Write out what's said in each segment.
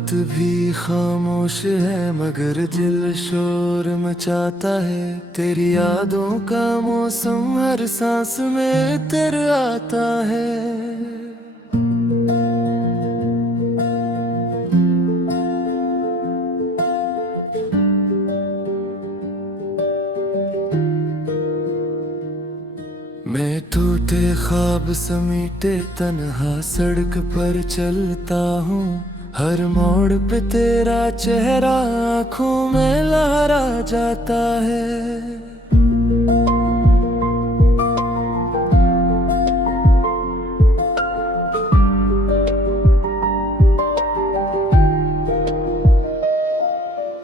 रात भी खामोश है मगर दिल शोर मचाता है। तेरी यादों का मौसम हर सांस में तेरे आता है। मैं टूटे ख्वाब समीटे तन्हा सड़क पर चलता हूँ। हर मोड़ पे तेरा चेहरा आँखों में लहरा जाता है।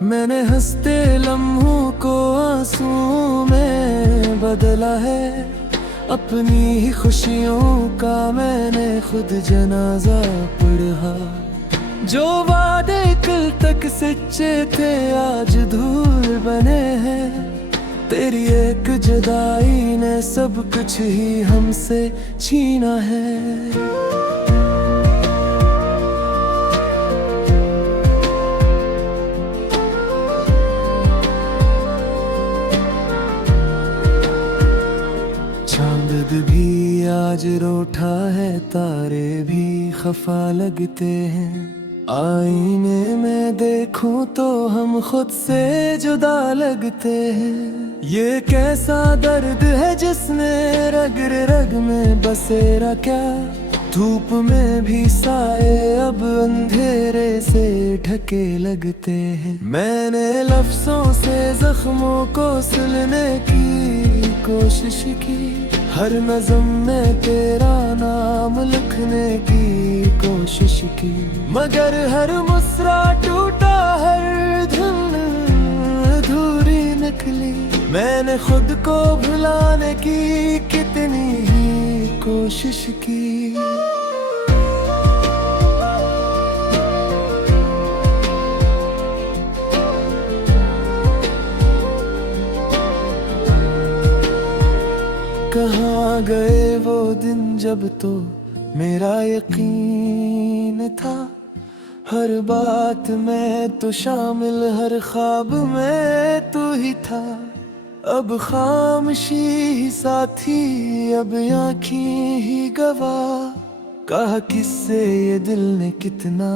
मैंने हंसते लम्हों को आंसुओं में बदला है। अपनी ही खुशियों का मैंने खुद जनाजा पढ़ा। जो वादे कल तक सच्चे थे आज धूल बने हैं। तेरी एक जुदाई ने सब कुछ ही हमसे छीना है। चांद भी आज रूठा है, तारे भी खफा लगते हैं। आईने में देखूं तो हम खुद से जुदा लगते हैं। ये कैसा दर्द है जिसने रग रग में बसेरा क्या। धूप में भी साए अब अंधेरे से ढके लगते हैं। मैंने लफ्जों से जख्मों को सुलने की कोशिश की। हर नज़म में तेरा नाम लिखने की कोशिश की। मगर हर मुस्रा टूटा, हर धुन अधूरी निकली। मैंने खुद को भुलाने की कितनी ही कोशिश की। कहाँ गए वो दिन जब तो मेरा यकीन था। हर बात में तो शामिल, हर ख्वाब में तू ही था। अब खामोशी ही साथी, अब आँखें ही गवाह। कहा किससे ये दिल ने कितना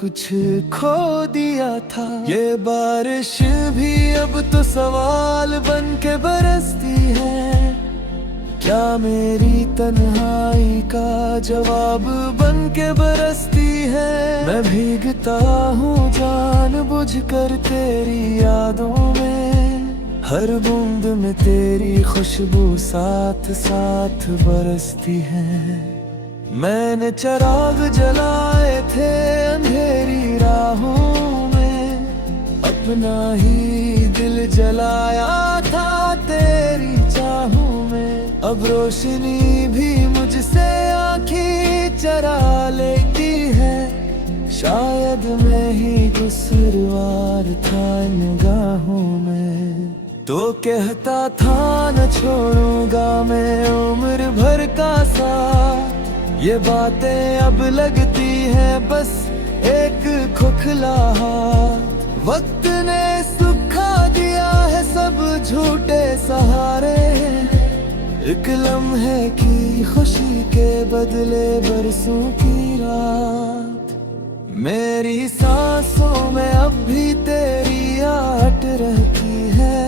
कुछ खो दिया था। ये बारिश भी अब तो सवाल बन के बरसती है। क्या मेरी तन्हाई का जवाब बन के बरसती है। मैं भीगता हूँ जानबूझकर तेरी यादों में। हर बूंद में तेरी खुशबू साथ साथ बरसती है। मैंने चिराग जलाए थे अंधेरी राहों में। अपना ही दिल जलाया था तेरी चाहों में। अब रोशनी भी मुझसे आँखें चरा लेती है। शायद मैं ही कसूरवार था निगाहों में। तो कहता था न छोड़ूंगा मैं उम्र भर का साथ। ये बातें अब लगती हैं बस एक खोखला हाथ। वक्त ने सुखा दिया है सब झूठे सहारे। एक लम्हे की खुशी के बदले बरसों की रात। मेरी सांसों में अब भी तेरी आहट रहती है।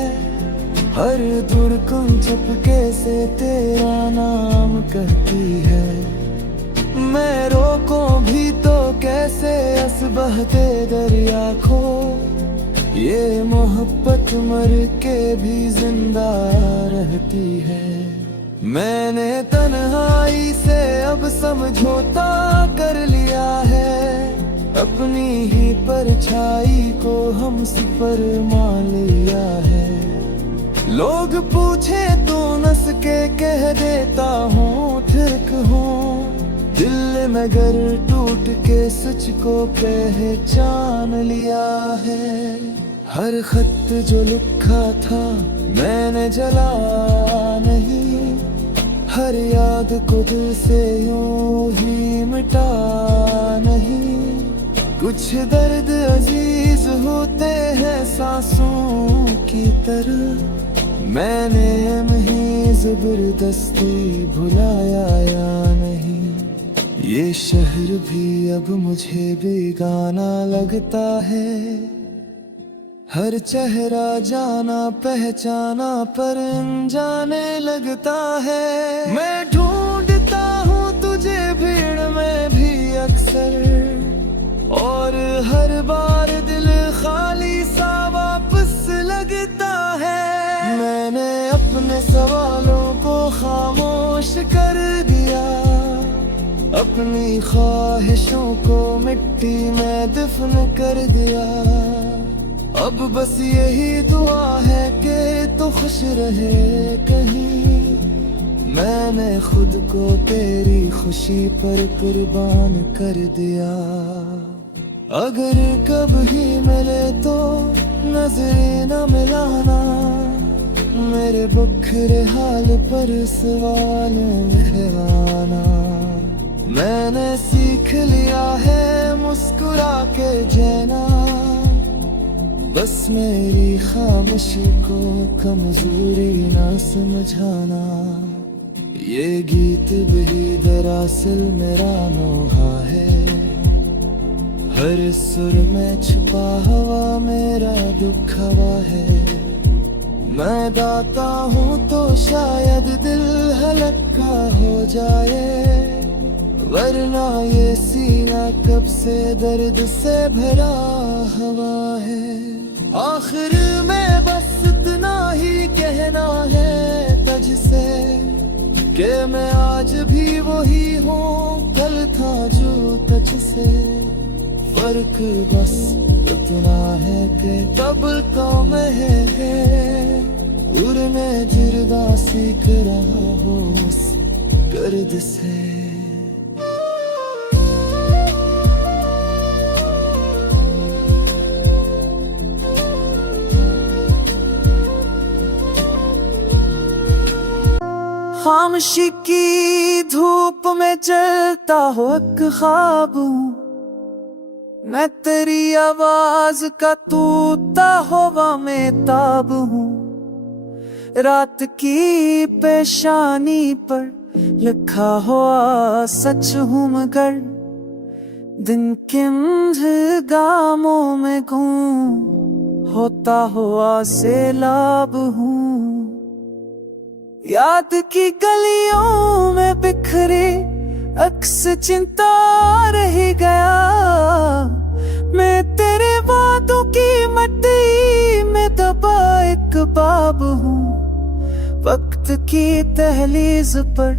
हर धड़कन चुपके से तेरा नाम कहती है। मैं रोकूं भी तो कैसे अस बहते दरिया को। ये मोहब्बत मर के भी जिंदा रहती है। मैंने तन्हाई से अब समझौता कर लिया है। अपनी ही परछाई को हम सिपर मान लिया है। लोग पूछे तो नस के कह देता हूँ ठीक हूँ। दिल मगर टूट के सच को पहचान लिया है। हर खत जो लिखा था मैंने जला नहीं। हर याद को दिल से यूं ही मिटा नहीं। कुछ दर्द अजीज होते हैं सांसों की तरह। मैंने नहीं जबरदस्ती भुलाया या नहीं, ये शहर भी अब मुझे बेगाना लगता है। हर चेहरा जाना पहचाना पर अनजाने लगता है। मैं ढूंढता हूँ तुझे भीड़ में भी अक्सर, और हर बार दिल खाली सा वापस लगता है। मैंने अपने सवालों को खामोश कर दिया, अपनी ख्वाहिशों को मिट्टी में दफन कर दिया। अब बस यही दुआ है कि तू खुश रहे कहीं। मैंने खुद को तेरी खुशी पर कुर्बान कर दिया। अगर कभी मिले तो नजरें न मिलाना, मेरे बुखरे हाल पर सवाल आना। मैंने सीख लिया है मुस्कुरा के जीना, बस मेरी खामोशी को कमजोरी ना समझाना। ये गीत भी दरअसल मेरा नोहा है, हर सुर में छुपा हुआ मेरा दुख हवा है। मैं गाता हूँ तो शायद दिल हल्का हो जाए, वरना ये सीना कब से दर्द से भरा हुआ है। आखिर में बस इतना ही कहना है तुझसे कि मैं आज भी वही हूँ कल था जो तुझसे। फर्क बस इतना है कि तब तो मैं है उड़ने जिरदा सीख रहा हूँ उस गर्द से। खामोशी की धूप में जलता हो एक ख्वाब हूँ मैं, तेरी आवाज का तूता हवा में ताब हूँ। रात की पेशानी पर लिखा हुआ सच हूँ, मगर दिन के गामों में गुम होता हुआ सैलाब हूँ। याद की गलियों में बिखरे अक्स चिंता रह गया, मैं तेरे वादों की मट्टी में दबा एक बाब हूँ। वक्त की दहलीज पर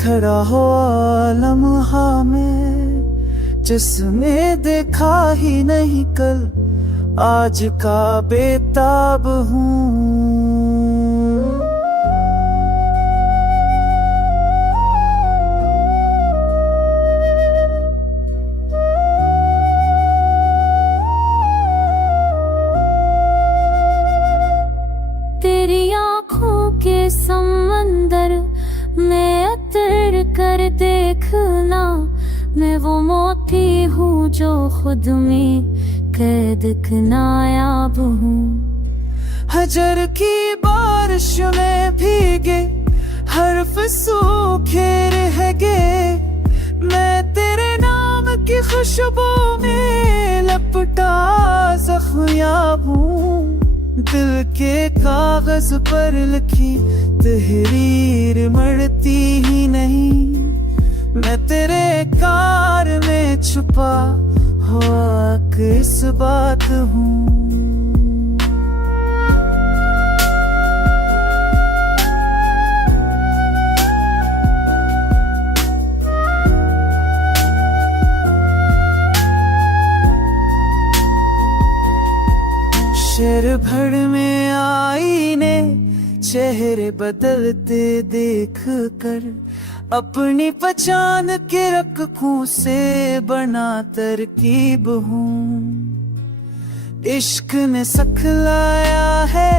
खड़ा हुआ लम्हा में, जिसने देखा ही नहीं कल आज का बेताब हूँ। के समंदर में उतर कर देखना, मैं वो मोती हूँ जो खुद में कैद नायाब हूँ। हजर की बारिश में भीगे हर्फ सूखे रह गए, मैं तेरे नाम की खुशबू में लपटा ज़ख्म-याब हूँ। दिल के कागज पर लिखी तहरीर मरती ही नहीं, मैं तेरे कार में छुपा हुआ किस बात हूँ। शहर भर में आईने चेहरे बदलते देख कर, अपनी पहचान के रखूं से बना तरकीब हूँ। इश्क ने सिखलाया है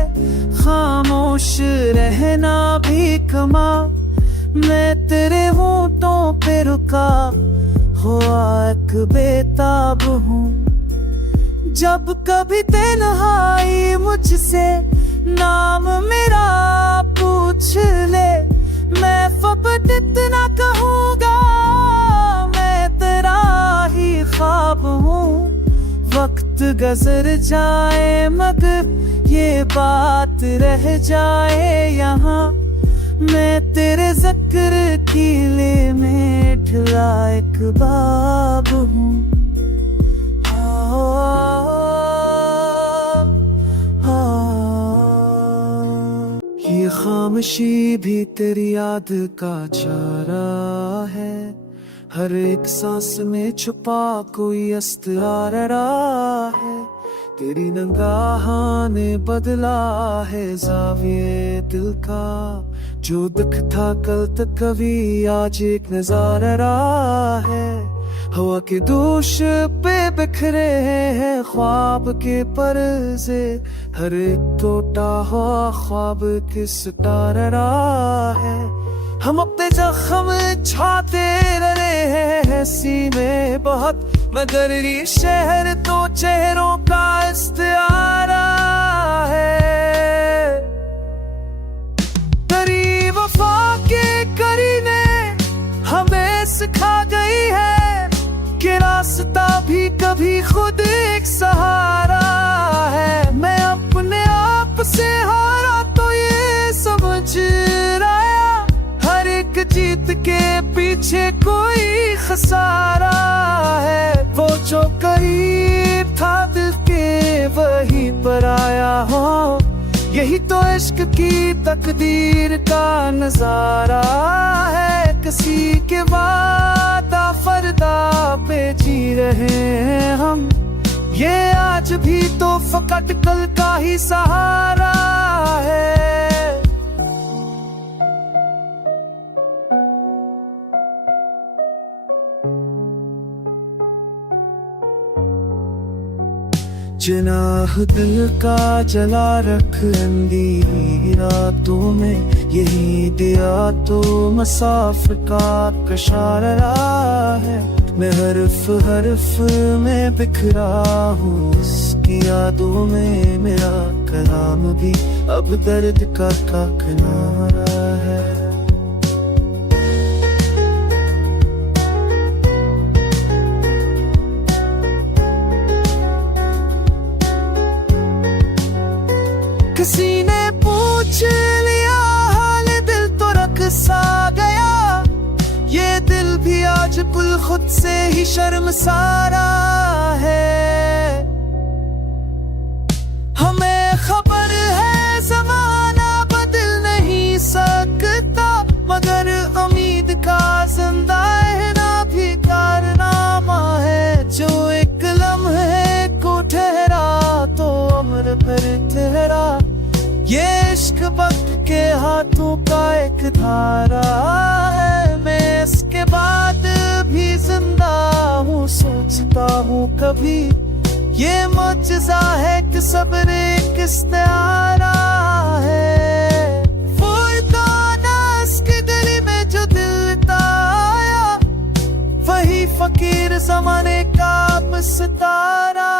खामोश रहना भी कमा, मैं तेरे होठों पे रुका हुआ एक बेताब हूँ। जब कभी तन्हाई मुझसे नाम मेरा पूछ ले, मैं फकत इतना कहूँगा मैं तेरा ही ख्वाब हूँ। वक्त गुजर जाए मगर ये बात रह जाए यहाँ, मैं तेरे ज़िक्र कीले में ढला एक बाब हूँ। ये खामोशी भी तेरी याद का चारा है, हर एक सांस में छुपा कोई अस्तारा है। तेरी निगाह ने बदला है ज़ाविये दिल का, जो दुख था कल तक कभी आज एक नजारा है। हवा के दोष पे बिखरे हैं ख्वाब के पर्दे, हर एक टूटा हुआ ख्वाब किस तारा है। हम अपने जख्म छाते रहे हैं सीने बहुत, मगर ये शहर तो चेहरों का इस्तिआरा है। तेरी वफा के करीने हमें सिखा गई है कि रास्ता भी कभी खुद एक सहारा है। मैं अपने आप से हारा तो ये समझ रहा, हर एक जीत के पीछे कोई खसारा है। वो जो करीब था दिल के वहीं पर आया हो, यही तो इश्क की तकदीर का नजारा है। किसी के वादा फरदा पे जी रहे हैं हम, ये आज भी तो फकत कल का ही सहारा है। चिनाह दिल का जला रख अंधेरी रातों में, यही दिया तो मसाफ का कशारा है। मैं हरफ हरफ में बिखरा हूँ उसकी यादों में, मेरा कलाम भी अब दर्द का किनारा है। किसी ने पूछ लिया हाल दिल तो रख सा गया, ये दिल भी आज पुल खुद से ही शर्मसारा है। हमें खबर है ज़माना बदल नहीं सकता, मगर उम्मीद का जिंदा रहना भी कारनामा है। जो एक लम्हे को ठहरा तो उम्र भर ठहरा, ये इश्क वक्त के हाथों का एक धारा है। मैं इसके बाद भी जिंदा हूँ, सोचता हूँ कभी ये मुझसा है कि सब्र एक इस्तिआरा है। वो दानस के गली में जो दिल आया, वही फकीर ज़माने का सितारा।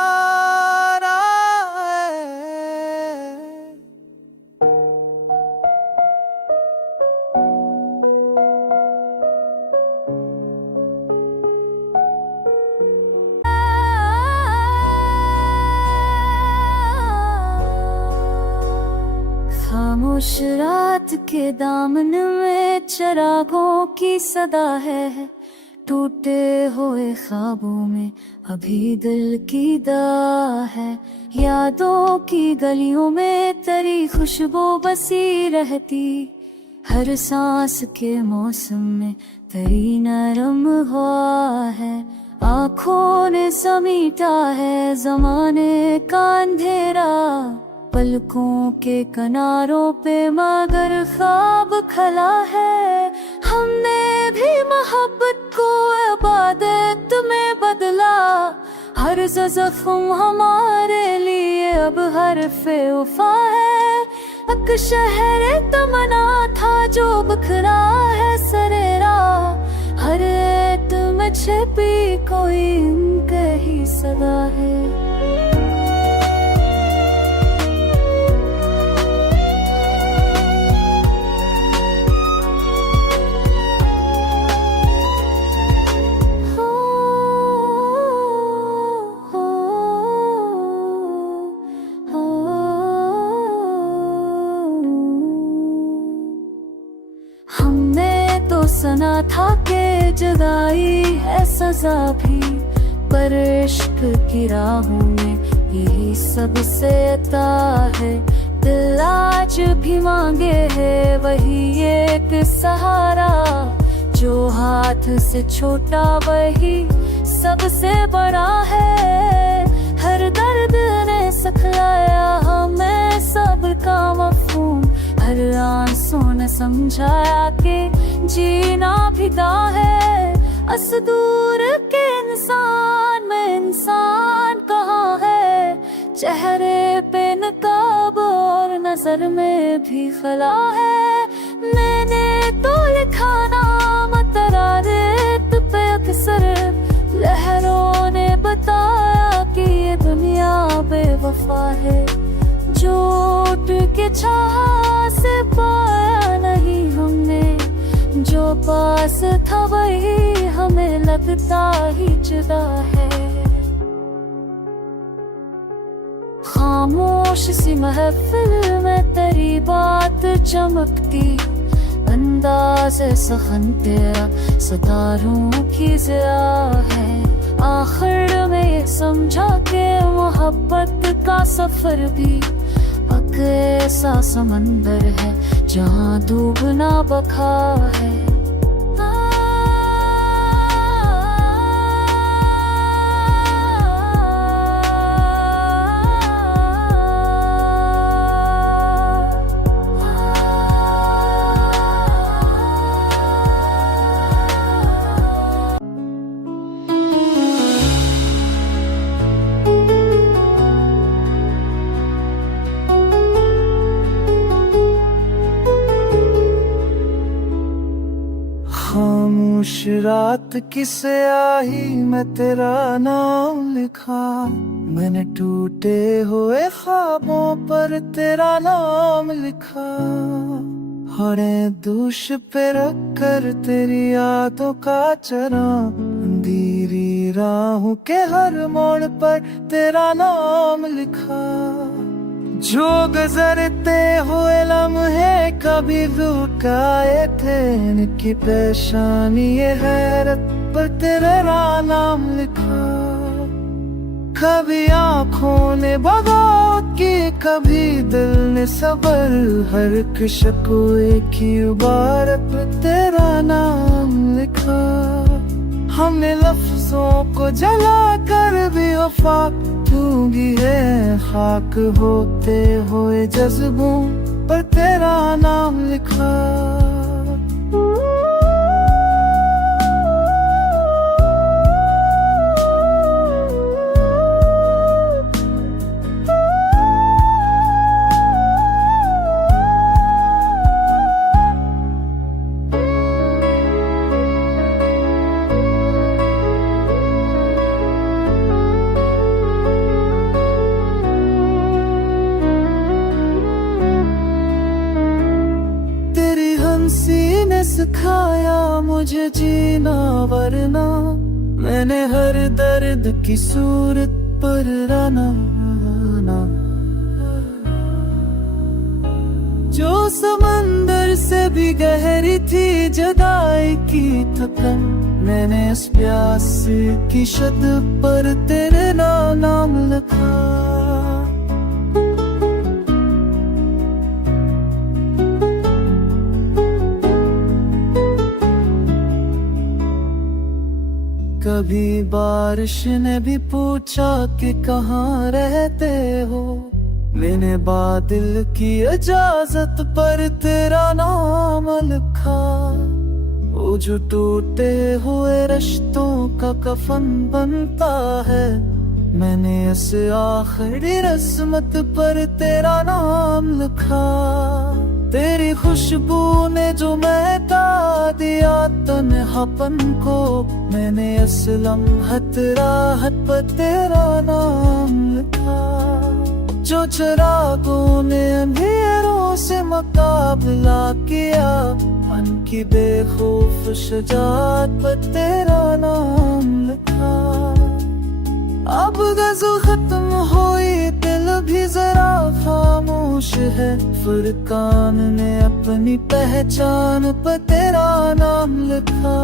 खामोश रात के दामन में चिरागों की सदा है, टूटे हुए ख्वाबों में अभी दिल की दाह है। यादों की गलियों में तेरी खुशबू बसी रहती, हर सांस के मौसम में तेरी नरम हवा है। आँखों ने समीटा है ज़माने का अंधेरा, पलकों के किनारों पे मगर ख्वाब खला है। हमने भी मोहब्बत को इबादत में बदला, हर ज़ख्म हमारे लिए अब हर्फ़े वफ़ा है। एक शहर तमन्ना था जो बिखरा है सरेरा, हर एक में में छिपी कोई इनके ही सदा है। हमने तो सुना था कि जुदाई है सजा भी, पर इश्क की राहों में यही सबसे अता है। दिल आज भी मांगे है वही एक सहारा, जो हाथ से छोटा वही सबसे बड़ा है। हर दर्द ने सिखलाया हमें सबका मफ़हूम, हर आंसू ने समझाया कि जीना भी दाव है। अस दूर के इंसान में इंसान कहाँ है, चेहरे पे नकाब और नजर में भी खला है। मैंने तो लिखा नाम तेरा रेत पे अक्सर, लहरों ने बताया कि ये दुनिया बेवफा है। जो उठ के चाह से पाया नहीं हमने, जो पास था वही हमें लगता ही जुदा है। खामोश सी महफिल में तेरी बात चमकती, अंदाज़ सखन तेरा सितारों की ज़िया है। आखिर में ये समझा कि मोहब्बत का सफर भी एक ऐसा समंदर है जहाँ डूबना बखा है। खामोश रात की स्याही में तेरा नाम लिखा, मैंने टूटे हुए ख्वाबों पर तेरा नाम लिखा। हरे दूश पे रख कर तेरी यादों का चरा, अंधेरी राहों के हर मोड़ पर तेरा नाम लिखा। जो गुजरते हुए लम्हे कभी रुकाए थे, इनकी पेशानी ये हैरत पर तेरा नाम लिखा। कभी आँखों ने बगावत की, कभी दिल ने सबर, हर एक शिकवे की इबारत पर तेरा नाम लिखा। हमने लफ्जों को जला कर भी वफा दूंगी है, खाक होते हुए जज्बों पर तेरा नाम लिखा। ने सिखाया मुझे जीना, वरना मैंने हर दर्द की सूरत पर राना। जो समंदर से भी गहरी थी जुदाई की थकन, मैंने इस प्यास की शत पर तेरे नाम लिखा। कभी बारिश ने भी पूछा कि कहाँ रहते हो, मैंने बादल की इजाजत पर तेरा नाम लिखा। वो जो टूटे हुए रिश्तों का कफन बनता है, मैंने इस आखिरी रस्मत पर तेरा नाम लिखा। तेरी खुशबू ने जो महका दिया तन्हापन को, मैंने असलम हत राहत पर तेरा नाम लिखा। जो चिरागों ने अंधेरों से मुकाबला किया, मन की बेखौफ शुजात पर तेरा नाम लिखा। अब गज़ो खत्म हुई, दिल भी जरा खामोश है, फुरकान ने अपनी पहचान पर तेरा नाम लिखा।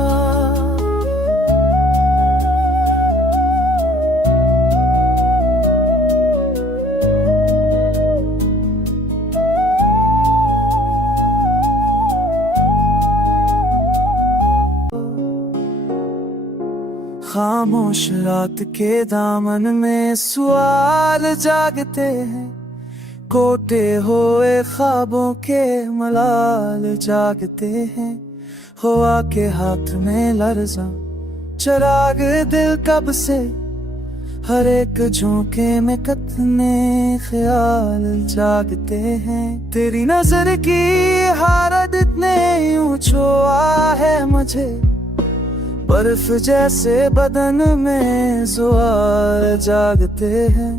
खामोश रात के दामन में सवाल जागते हैं, कोटे हुए ख्वाबों के मलाल जागते हैं। हवा के हाथ में लर्जा चिराग दिल कब से, हर एक झोंके में कितने ख्याल जागते हैं। तेरी नजर की हारत इतने यूं छुआ है मुझे, बर्फ जैसे बदन में ज़ुआर जागते हैं।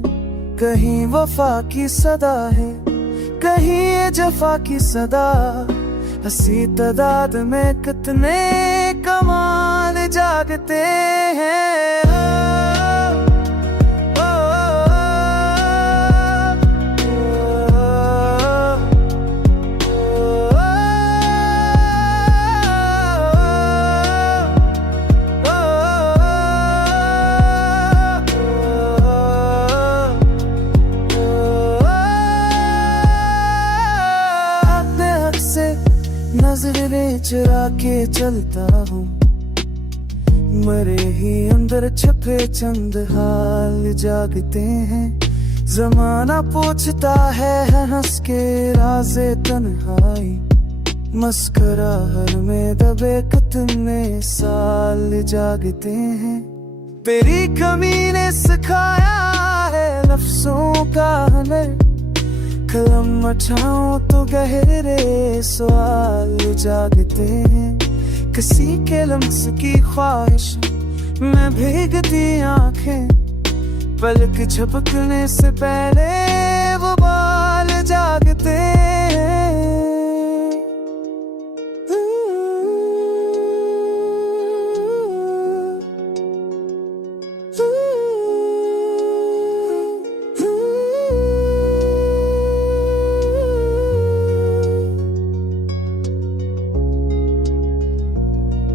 कहीं वफा की सदा है, कहीं ये जफा की सदा, हंसी तादाद में कितने कमाल जागते हैं। नजरें चुरा के चलता हूँ, मरे ही अंदर छुपे चंद हाल जागते हैं। जमाना पूछता है हंस के राज़े तन्हाई, मस्करा हर में दबे कितने साल जागते हैं। तेरी कमी ने सिखाया है लफ्ज़ों का हनर, कलम उठाऊं तो गहरे सवाल जागते हैं। किसी के लम्स की ख्वाहिश में भीगती आंखें, पलक झपकने से पहले वो बाल जागते हैं।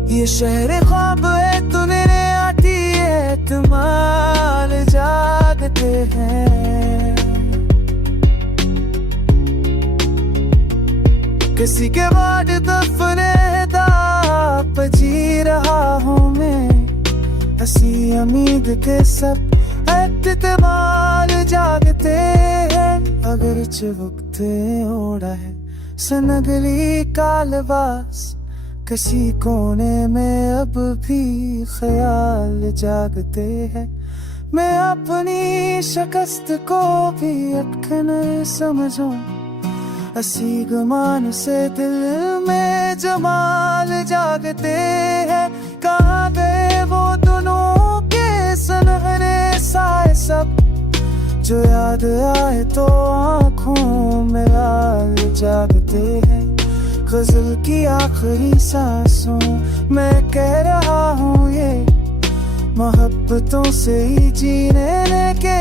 ये शहर ख्वाब है तूने आती है, कमाल जागते हैं। किसी के बाद दफने दाप जी रहा हूँ मैं, हंसी उम्मीद के सब एतमाल जागते हैं। अगर वक्त ओढ़ा है सनगली कालबास, किसी कोने में अब भी ख्याल जागते हैं। मैं अपनी शिकस्त को भी अटकन समझूं, हंसी गुमान से दिल में जमाल जागते हैं। कहाँ गए वो दोनों के सुनहरे साए सब, जो याद आए तो आँखों में लाल जागते हैं। गजल की आखिरी सांसों मैं कह रहा हूँ ये, मोहब्बतों से ही जीने के